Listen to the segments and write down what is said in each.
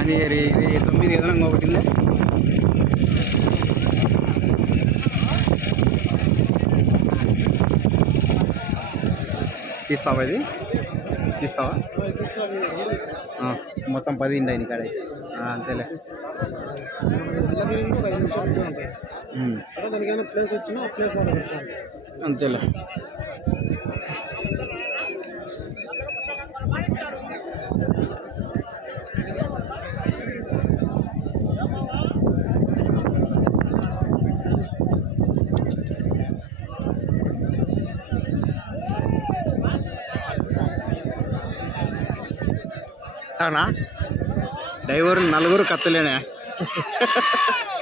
కానీ తొమ్మిది ఏదైనా ఇంకొకటి తీస్తావా ఇది? తీస్తావా? మొత్తం పది ఇండి ఆయన కాడ అంతేలే. ప్లేస్ వచ్చినా ప్లేస్ అంతేలే. అవునా డ్రైవర్ నలుగురు కత్తులేనే.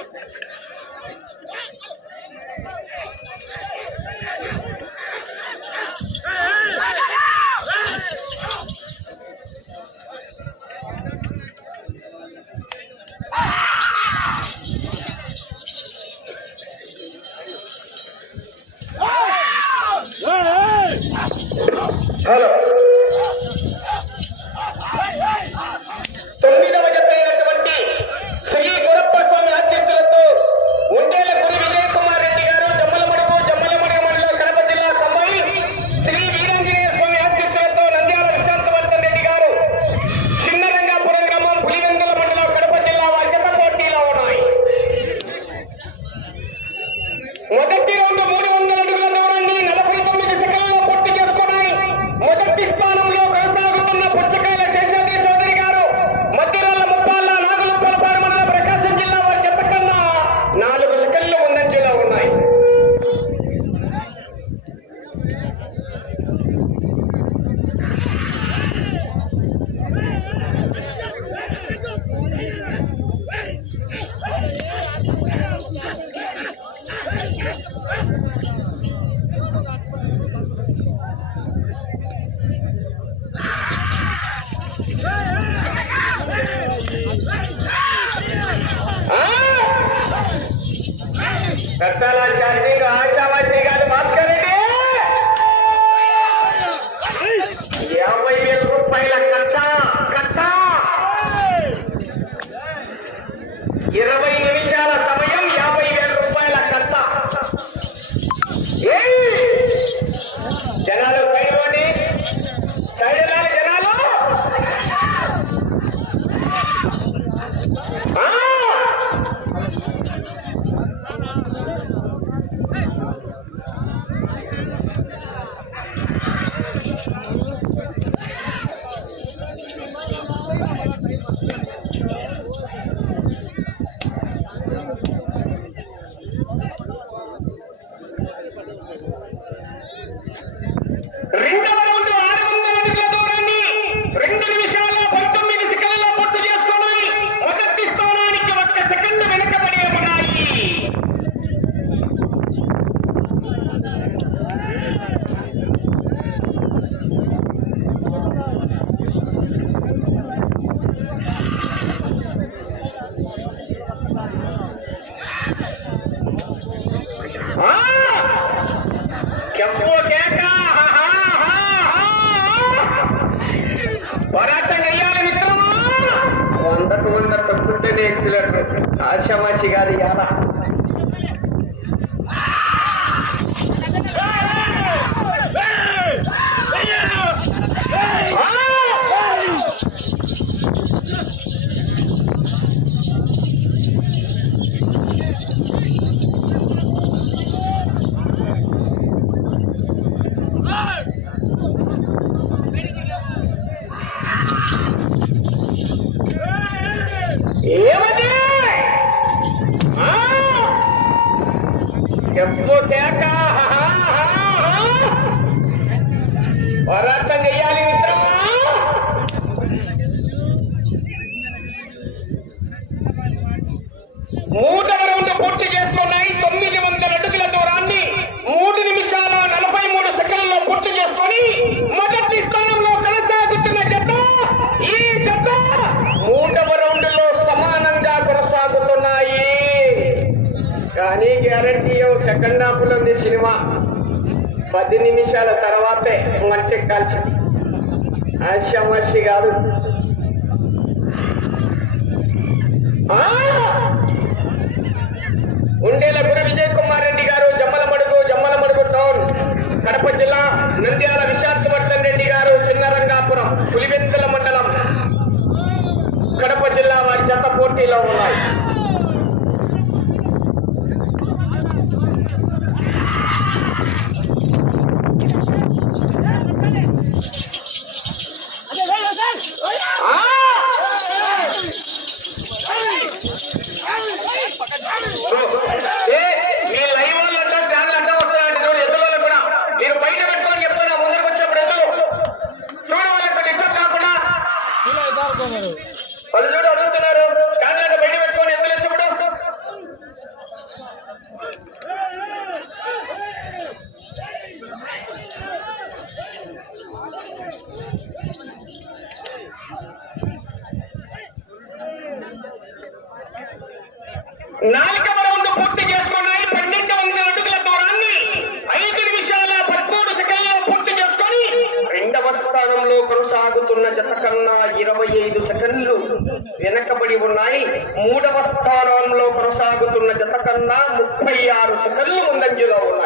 పెట్టాలని పోరాటం చేయాలి మిత్రమా వందకు వంద తప్పుంటేనే ఎక్సలెంట్. ఆశామాషి కాదు ఇలా Hey! la నాలుక పూర్తి చేసుకున్నాయి పన్నెండు వందల అడుగుల దూరాన్ని ఐదు నిమిషాల పదమూడు సెకండ్లో పూర్తి చేసుకొని రెండవ స్థానంలో కొనసాగుతున్న జత కన్నా ఇరవై ఐదు సెకండ్లు వెనకబడి ఉన్నాయి. మూడవ స్థానంలో కొనసాగుతున్న జత కన్నా ముప్పై ఆరు సెకండ్లు ముందంజలో ఉన్నాయి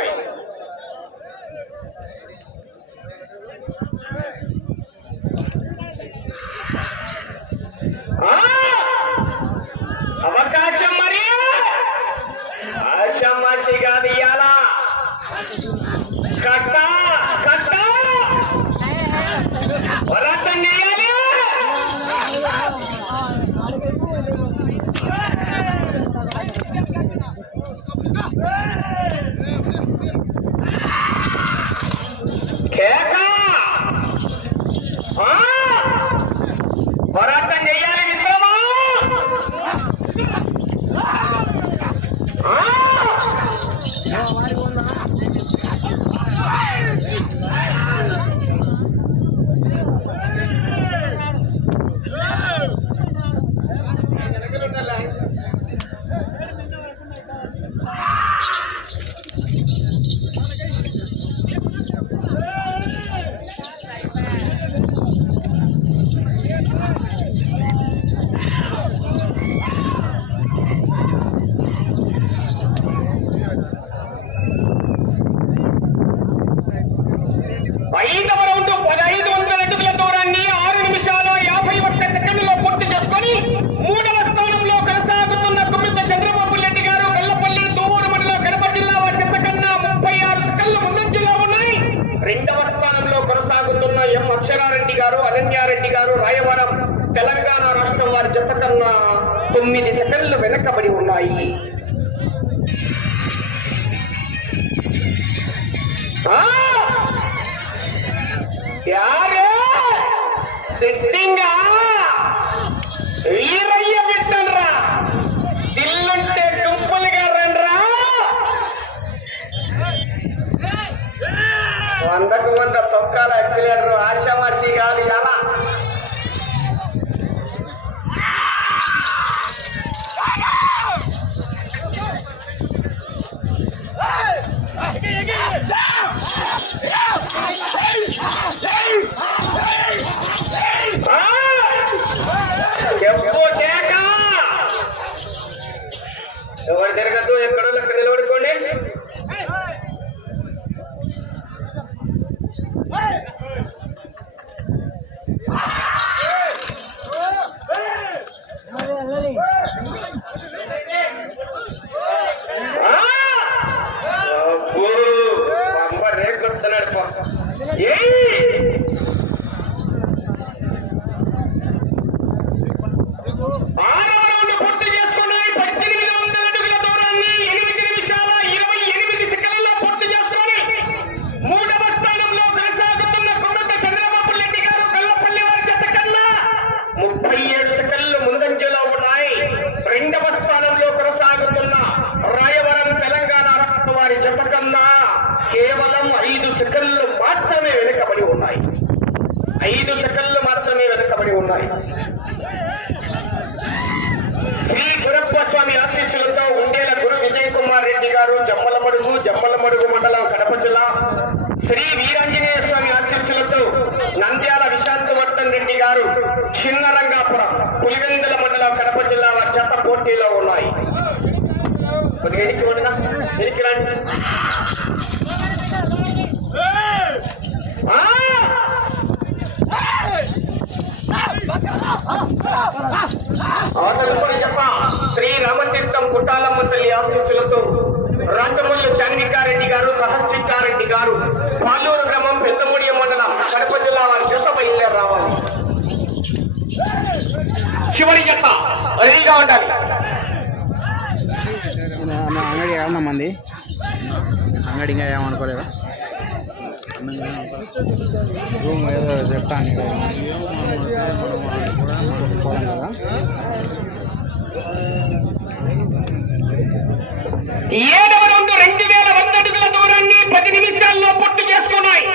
யாரு செட்டிங்கா వీరయ్య విట్టండ్రా ఇల్లుంటే దుంపలుగా రండ్రా వందకు వంద తొక్కాల యాక్సిలేటర్ ఆశామాషి కాదు అలా Yeah! ఎవరు తిరగద్దు ఎక్కడ కేవలం ఐదు సెకండ్లు మాత్రమే వెనుకబడి ఉన్నాయి. ఐదు సెకండ్లు మాత్రమే వెనుకబడి ఉన్నాయి. శ్రీ గురప్ప స్వామి ఆశీస్సులతో ఉండేల గురు విజయ్ కుమార్ రెడ్డి గారు జమ్మలమడుగు జమ్మలమడుగు మండలం కడప జిల్లా. శ్రీ వీరాంజనేయ స్వామి ఆశీస్సులతో నంద్యాల విశాంతవర్ధన్ రెడ్డి గారు చిన్నరంగాపురం పులివెందుల మండలం కడప జిల్లా చట్ట పోటీలో ఉన్నాయి. ఎనికి రండి. రామతీర్థం కుట్టాలమ్మ తల్లి ఆశీస్సులతో రాజమల్లి శాన్వికారెడ్డి గారు సహస్రికారెడ్డి గారు పాలూరు గ్రామం పెద్దముడియ మండలం కడప జిల్లా వారి చేత బయలుదేరి రావాలి చివరి జత రెడీగా ఉండాలి. అంగడి ఏమన్నా మంది? అంగడి ఇంకా ఏమనుకోలేదా? రూమ్ ఏదో చెప్తాను పోదాం కదా ఏడవ రౌండ్ రెండు వేల వంద అడుగుల దూరాన్ని పది నిమిషాల్లో పూర్తి చేసుకున్నాయి.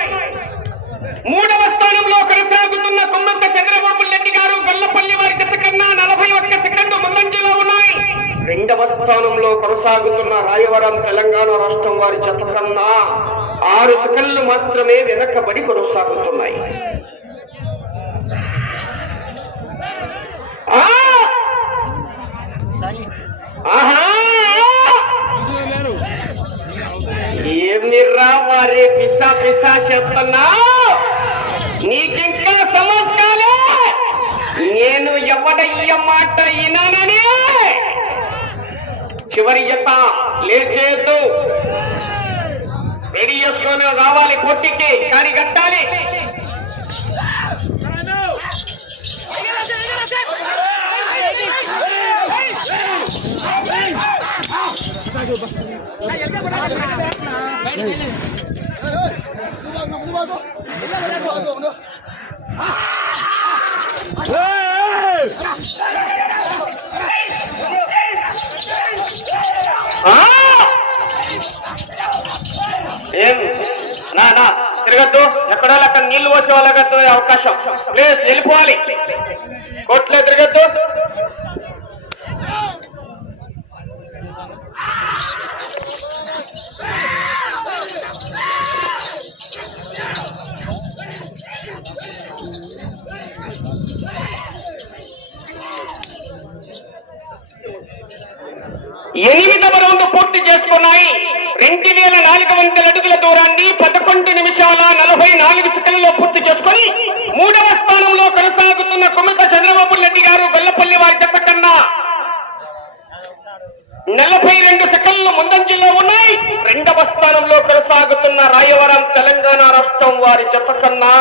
మూడవ స్థానంలో కొనసాగుతున్న కుమ్మంత చంద్రబాబు రెడ్డి గారు గొల్లపల్లి వారి జత కన్నా నలభై ఒక్క సెకండ్ ముందంజలో ఉన్నాయి. రెండవ స్థానంలో కొనసాగుతున్న రాయవరం తెలంగాణ రాష్ట్రం వారి జత కన్నా ఆరు సెకండ్లు మాత్రమే వెనకబడి కొనసాగుతున్నాయి. ఆ! వారి పిసా పిసా చెప్తున్నా? నీకింకా సమస్కాలే నేను ఎవడయ్య మాట వినానని? చివరి జత లేచేదు రెడీ చేసుకొని రావాలి పోటీకి కానీ కట్టాలి ఆ! ఏం? నా నా తిరగద్దు. ఎక్కడో అక్కడ నీళ్ళు పోసే వాళ్ళకద్దు అవకాశం. ప్లీజ్ వెళ్ళిపోవాలి. కోట్లో తిరగద్దు. ఎనిమిదవ రౌండ్ పూర్తి చేసుకున్నాయి. రెండు వేల నాలుగు వందల అడుగుల దూరాన్ని పదకొండు నిమిషాల నలభై నాలుగు సెకండ్లలో పూర్తి చేసుకొని మూడవ స్థానంలో కొనసాగుతున్న కుమిక చంద్రబాబు రెడ్డి గారు బెల్లపల్లి వారి జత కన్నా నలభై రెండు సెకండ్లు ముందంజలో ఉన్నాయి. రెండవ స్థానంలో కొనసాగుతున్న రాయవరం తెలంగాణ రాష్ట్రం వారి జత కన్నా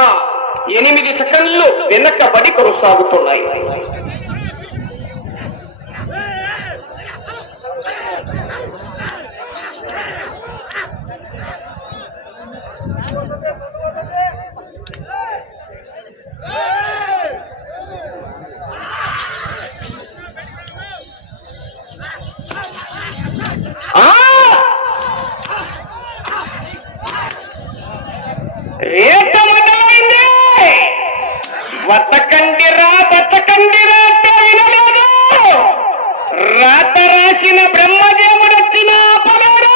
ఎనిమిది సెకండ్లు వెనకబడి కొనసాగుతున్నాయి. రాత రాసిన బ్రహ్మదేవుడు వచ్చిన ఆపలేడు.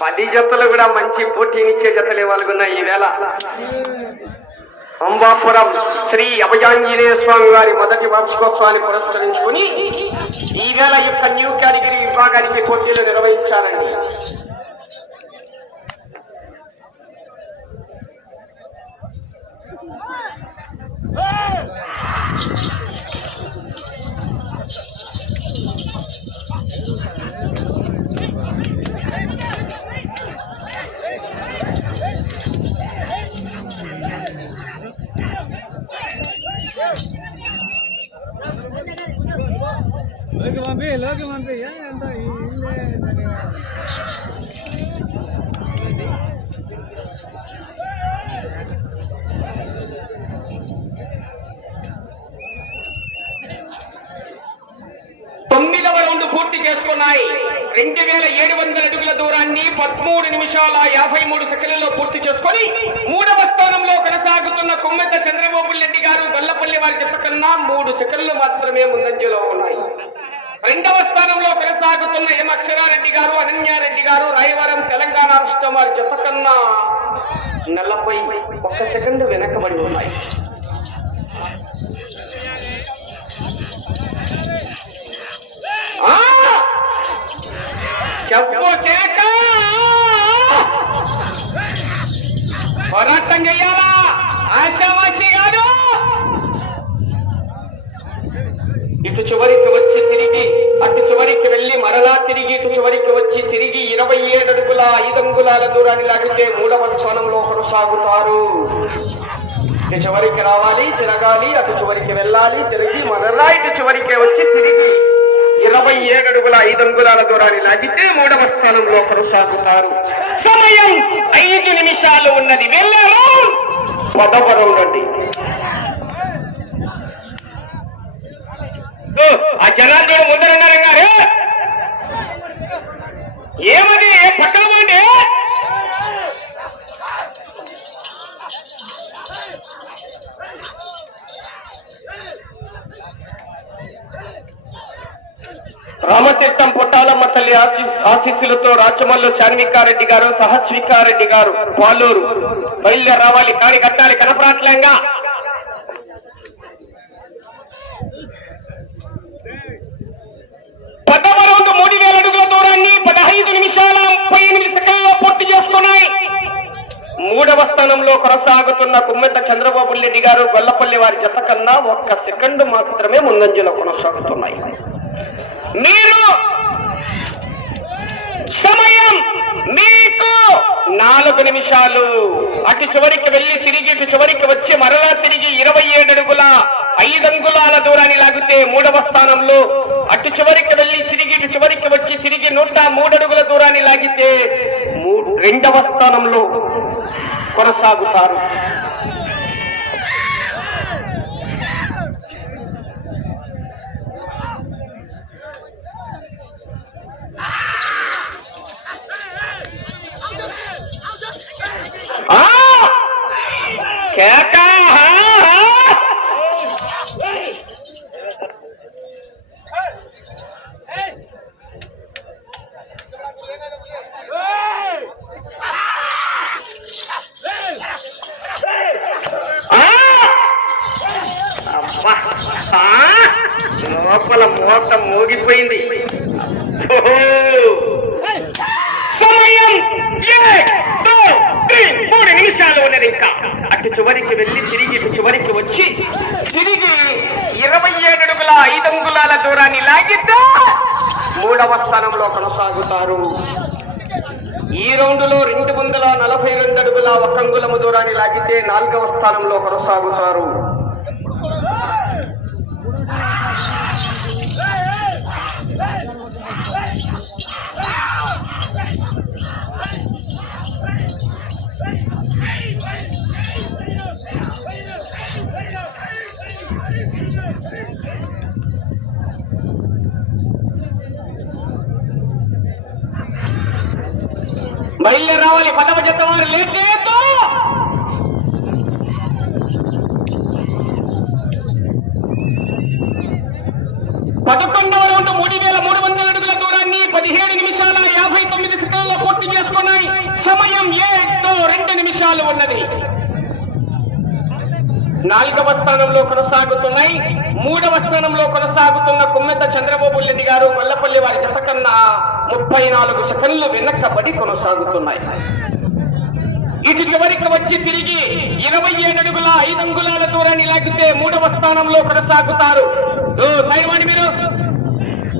పది జతలు కూడా మంచి పోటీనిచ్చే జతలే వాళ్ళకున్నాయి ఈవేళ అంబాపురం శ్రీ అభయాంజనేయ స్వామి వారి మొదటి వార్షికోత్సవాన్ని పురస్కరించుకుని ఈవేళ యొక్క న్యూ కేటగిరీ విభాగానికి పోటీలు నిర్వహించాలండి లోకి పంపి లోకి పంపి ఏ, ఎంత ఈ ఇల్లే దాని- తొమ్మిదవ రౌండ్ పూర్తి చేసుకున్నాయి రెండు వేల ఏడు వందల అడుగుల దూరాన్ని మూడు నిమిషాల యాభై మూడు సెకండ్లలో పూర్తి చేసుకొని మూడవ స్థానంలో కొనసాగుతున్న కొమ్మెత చంద్రబాబు రెడ్డి గారు గొల్లపల్లి వారి జత కన్నా మూడు సెకండ్లు మాత్రమే ముందంజలో ఉన్నాయి. రెండవ స్థానంలో కొనసాగుతున్న ఎం అక్షరారెడ్డి గారు అనన్యారెడ్డి గారు రాయవరం తెలంగాణ రాష్ట్రం వారి జత కన్నా నలభై ఒక్క సెకండ్ వెనకబడి ఉన్నాయి. కేక! పోరాటం చెయ్యాలా ఆశావాసి గారు ఇటు చివరికి వచ్చి తిరిగి అటు చివరికి వెళ్ళి మరలా తిరిగి ఇటు చివరికి వచ్చి తిరిగి ఇరవై ఏడు అడుగుల ఐదు అంగుళాల దూరాన్ని లాగితే మూడవ స్థానంలో కొనసాగుతారు. ఇటు చివరికి రావాలి తిరగాలి అటు చివరికి వెళ్ళాలి తిరిగి మరలా ఇటు చివరికి వచ్చి తిరిగి ఇరవై ఏడు అడుగుల ఐదు అంగుళాల దూరాన్ని లాగితే మూడవ స్థానంలో కొనసాగుతారు. సమయం ఐదు నిమిషాలు ఉన్నది. వెళ్ళారు? పదవ ఉండండి ఆ జనాలు చూడు ముందరున్నారు గారు ఏమది? రామతీర్థం పుట్టాలమ్మ తల్లి ఆశీస్సులతో రాచమల్లు శాన్వికారెడ్డి గారు సహస్వికారెడ్డి గారు పాలూరు. బయలుదేరి రావాలి. కాడి కట్టాలి. కనపరాట్లేంగా పదవ మూడు వేల అడుగుల దూరాన్ని పదహైదు నిమిషాల ముప్పై ఎనిమిది సెకండ్లో పూర్తి చేసుకున్నాయి. మూడవ స్థానంలో కొనసాగుతున్న కుమ్మెత చంద్రబాబు రెడ్డి గారు గొల్లపల్లి వారి జత కన్నా ఒక్క సెకండ్ మాత్రమే ముందంజలో కొనసాగుతున్నాయి. మీరు సమయం మీకు నాలుగు నిమిషాలు. అటు చివరికి వెళ్ళి తిరిగి ఇటు చివరికి వచ్చి మరలా తిరిగి ఇరవై ఏడు అడుగుల ఐదు అంగుళాల దూరాన్ని లాగితే మూడవ స్థానంలో. అటు చివరికి వెళ్ళి తిరిగి ఇటు చివరికి వచ్చి తిరిగి నూట మూడడుగుల దూరాన్ని లాగితే మూ- రెండవ స్థానంలో కొనసాగుతారు ఆ! కేక! హా! హా! ఆ! అబ్బా! ఆ! లోపల మూత మోగిపోయింది. సమయం ఏ మూడు ఉన్నది ఇంకా. అటు చివరికి వెళ్ళి తిరిగి ఇటు చివరికి వచ్చి తిరిగి ఇరవై ఏడు అడుగుల ఐదు అంగుళాల దూరాన్ని లాగిద్దా? మూడవ స్థానంలో కొనసాగుతారు. ఈ రౌండ్లో రెండు వందల నలభై రెండు అడుగుల ఒక అంగుళము దూరాన్ని లాగితే నాలుగవ స్థానంలో కొనసాగుతారు. బయలుదేరి రావాలి పదవ జత వారు లేదు పదకొండవ రౌండ్ మూడు వేల మూడు వందల అడుగుల దూరాన్ని పదిహేడు నిమిషాల యాభై తొమ్మిది సెకండ్లో పూర్తి చేసుకున్నాయి. సమయం ఏడు రెండు నిమిషాలు ఉన్నది. నాలుగవ స్థానంలో కొనసాగుతున్నాయి. మూడవ స్థానంలో కొనసాగుతున్న కుమ్మెత చంద్రబాబు రెడ్డి గారు గొల్లపల్లి వారి జత కన్నా ముప్పై నాలుగు సెకండ్లు వెనక్కబడి కొనసాగుతున్నాయి. ఇటు చివరికి వచ్చి తిరిగి ఇరవై ఏడు అడుగుల ఐదు అంగుళాల దూరాన్ని లాగితే మూడవ స్థానంలో కొనసాగుతారు. ఓ, వాడి మీరు.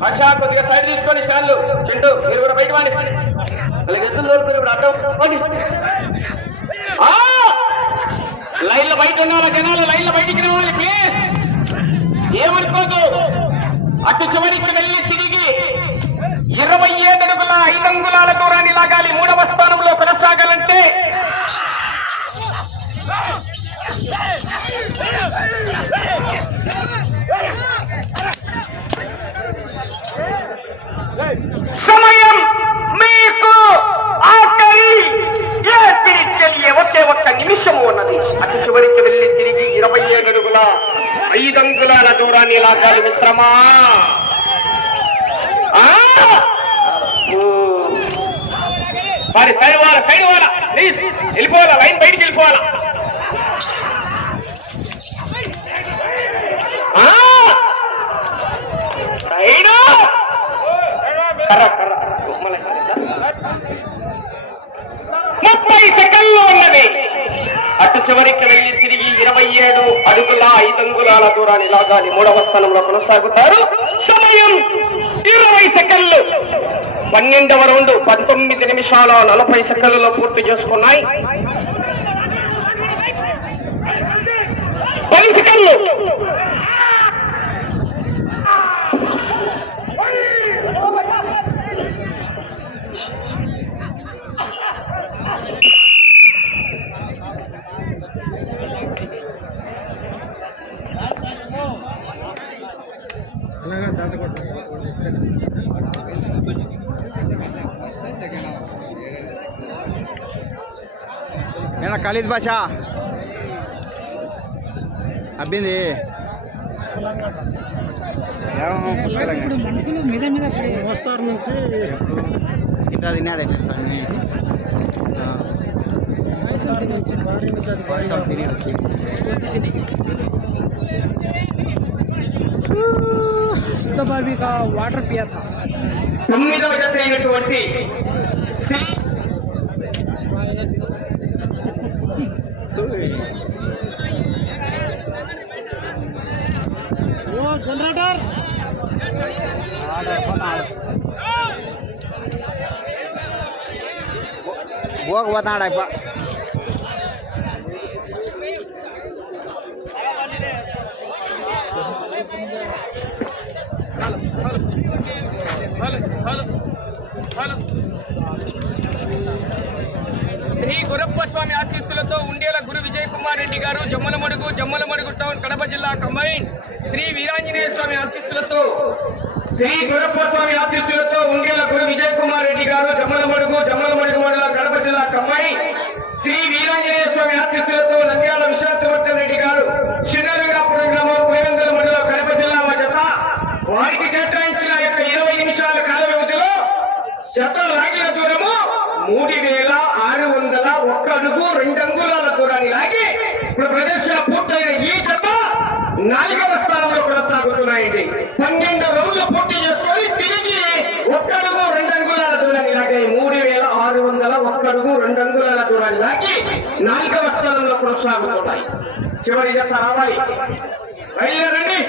ఆశా కొద్దిగా సైడ్ తీసుకొని స్టాండ్లు చెండు మీరు కూడా బయట వాడి. ఆ! లైన్ల బయట ఉండాలి జనాలు లైన్ల బయటికి రావాలి ప్లీజ్ ఏమనుకోదు అటు చివరికి వెళ్ళి తిరిగి ఇరవై ఏడు అడుగుల ఐదు అంగుళాల దూరాన్ని లాగాలి మూడవ స్థానంలో కొనసాగాలంటే సమయం మీకు ఆకలి. ఏ ఒకే ఒక్క నిమిషము ఉన్నది. అటు చివరికి వెళ్ళి తిరిగి ఇరవై ఏడు అడుగుల ఐదు అంగుళాల దూరాన్ని లాగాలి మిత్రమా ఆ! ఓ. మరి సైడ్ వాళ్ళ సైడ్ వాళ్ళ ప్లీజ్ వెళ్ళిపోవాలా? లైన్ బయటికి వెళ్ళిపోవాలా? సైడ్ ముప్పై సెకండ్లు ఉన్నది. అటు చివరికి వెళ్ళి తిరిగి ఇరవై ఏడు అడుగుల ఐదు అంగుళాల దూరాన్ని లాగాని మూడవ స్థానంలో కొనసాగుతారు. సమయం ఇరవై సెకండ్లు. పన్నెండవ రౌండ్ పంతొమ్మిది నిమిషాల నలభై సెకండ్లలో పూర్తి చేసుకున్నాయి. పది సెకండ్లు. ఖలీద్ బాషా. అబ్బింది. మనుషులు మీద మీద మోస్తారు నుంచి ఇట్లా తిన్నాడు అయితే సార్ తిని వచ్చి శుద్ధ వాటర్ పియా తొమ్మిదవ జత అయినటువంటి శ్రీ జనరేటర్ పోక పోతాడు అయిపో శ్రీ గురప్ప స్వామి ఆశీస్సులతో ఉండేల గురు విజయ్ కుమార్ రెడ్డి గారు జమ్మలమడుగు జమ్మలమడుగు టౌన్ కడప జిల్లా కంబైన్ శ్రీ వీరాంజనేయ స్వామి ఆశీస్సులతో. శ్రీ గురప్పస్వామి ఆశీస్సులతో ఉండేల గురు విజయ్ కుమార్ రెడ్డి గారు జమ్మలమడుగు జమ్మలమడుగు మండల కడప జిల్లా కంబైన్ శ్రీ వీరాంజనేయ స్వామి ఆశీస్సులతో నంద్యాల విశాంతవర్ధన్ రెడ్డి గారు చిన్నరంగాపురం గ్రామం పులివెందుల మండలం కడప జిల్లా మా జత వారికి కేటాయించిన యొక్క ఇరవై నిమిషాల కాల వ్యవధిలో జత లాగిన దూరము మూడు వేల ఆరు వందల ఒక్క అడుగు రెండు అంగుళాల దూరాన్ని లాగి ఇప్పుడు ప్రదర్శన పూర్తయిన ఈ జత నాలుగవ స్థానంలో కొనసాగుతున్నాయండి. పన్నెండు రోజులు పూర్తి చేసుకొని తిరిగి ఒక్క అడుగు రెండు అంగుళాల దూరాన్ని లాగాయి మూడు వేల ఆరు వందల ఒక్క అడుగు రెండు అంగుళాల దూరాన్ని లాగి నాలుగవ స్థానంలో కొనసాగుతున్నాయి. చివరి జత రావాలి. బయలుదేరండి.